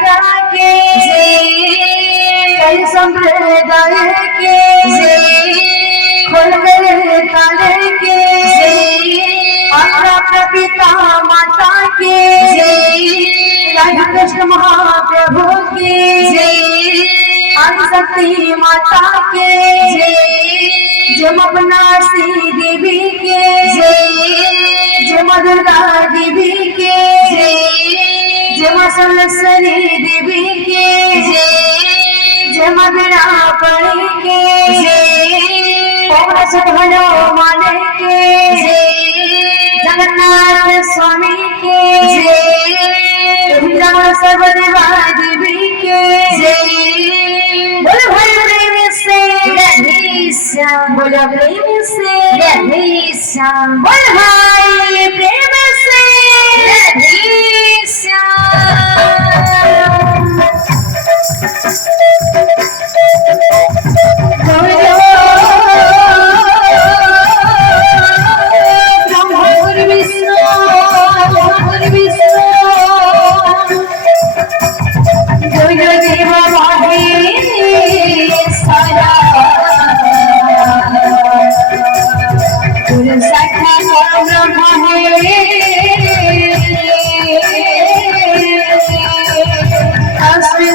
के कई संप्रदाय के खोल गए ताले के अपना पिता माता के राधा कृष्ण महाप्रभु के आदिशक्ति माता के जय अपना श्री देवी के जय मां दुर्गा देवी के जय मां सरस्वती देवी के जय मां वीणापणी के ओम सतभनो माने के जगन्नाथ स्वामी के रुद्रा सर्वदेवा देवी के बोलो भाई प्रेम से बोलो प्रेम से बोल भाई प्रेम से तस्य